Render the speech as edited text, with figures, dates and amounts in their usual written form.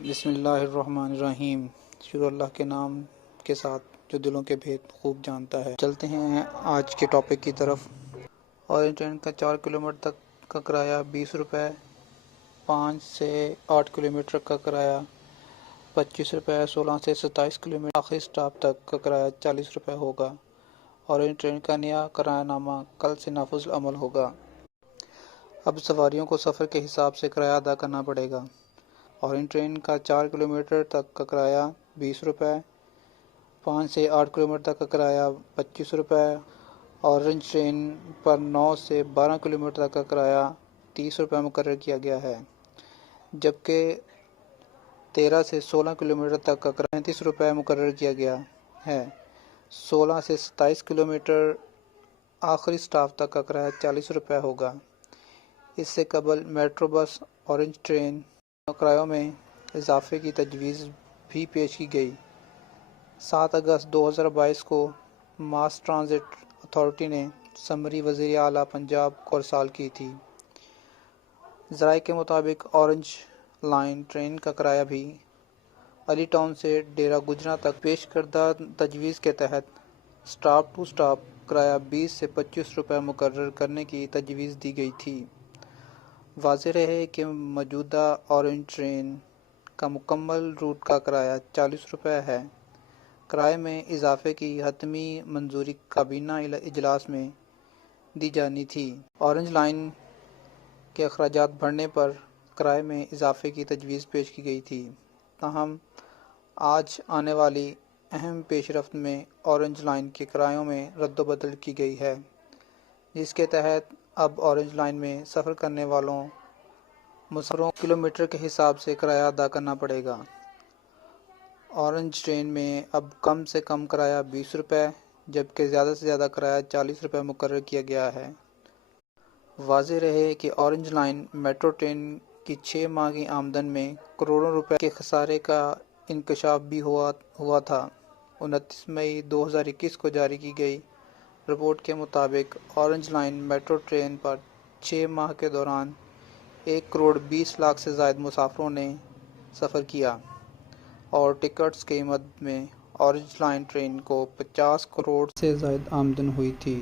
بسم اللہ الرحمن الرحیم۔ شروع اللہ کے نام کے ساتھ جو دلوں کے بھید خوب جانتا ہے۔ چلتے ہیں آج کے ٹاپک کی طرف۔ اورنج ٹرین کا 4 کلومیٹر تک کا کرایہ 20 روپے، 5 سے 8 کلومیٹر کا کرایہ 25 روپے، 16 سے 27 کلومیٹر آخری سٹاپ تک کا کرایہ 40 روپے ہوگا۔ اورنج ٹرین کا نیا کرایہ نامہ کل سے نافذ العمل ہوگا۔ اب سواریوں کو سفر کے حساب سے کرایہ ادا کرنا پڑے گا۔ اورنج ٹرین کا 4 کلومیٹر تک کا کرایہ 20 روپے، 5 سے 8 کلومیٹر تک کا کرایہ 25 روپے۔ اورنج ٹرین پر 9 سے 12 کلومیٹر تک کا کرایہ 30 روپے مقرر کیا گیا ہے، جبکہ 13 سے 16 کلومیٹر تک کا کرایہ 35 روپے مقرر کیا گیا ہے۔ 16 سے 27 کلومیٹر آخری سٹاپ تک کا کرایہ 40 روپے ہوگا۔ اس سے قبل میٹرو بس اورنج ٹرین کرایوں میں اضافے کی تجویز بھی پیش کی گئی۔ 7 اگست 2022 کو ماس ٹرانزٹ اتھارٹی نے سمری وزیر اعلیٰ پنجاب کو ارسال کی تھی۔ ذرائع کے مطابق اورنج لائن ٹرین کا کرایہ بھی علی ٹاؤن سے ڈیرہ گجراں تک پیش کردہ تجویز کے تحت سٹاپ ٹو سٹاپ کرایہ 20 سے 25 روپے مقرر کرنے کی تجویز دی گئی تھی۔ واضح رہے کہ موجودہ اورنج ٹرین کا مکمل روٹ کا کرایہ 40 روپے ہے۔ کرائے میں اضافے کی حتمی منظوری کابینہ اجلاس میں دی جانی تھی۔ اورنج لائن کے اخراجات بڑھنے پر کرائے میں اضافے کی تجویز پیش کی گئی تھی، تاہم آج آنے والی اہم پیش رفت میں اورنج لائن کے کرایوں میں رد و بدل کی گئی ہے، جس کے تحت اب اورنج لائن میں سفر کرنے والوں مسافروں کلومیٹر کے حساب سے کرایہ ادا کرنا پڑے گا۔ اورنج ٹرین میں اب کم سے کم کرایہ 20 روپے جبکہ زیادہ سے زیادہ کرایہ 40 روپے مقرر کیا گیا ہے۔ واضح رہے کہ اورنج لائن میٹرو ٹرین کی 6 ماہ کی آمدن میں کروڑوں روپے کے خسارے کا انکشاف بھی ہوا تھا۔ 29 مئی 2021 کو جاری کی گئی رپورٹ کے مطابق اورنج لائن میٹرو ٹرین پر 6 ماہ کے دوران 1 کروڑ 20 لاکھ سے زائد مسافروں نے سفر کیا اور ٹکٹس کی قیمت میں اورنج لائن ٹرین کو 50 کروڑ سے زائد آمدن ہوئی تھی۔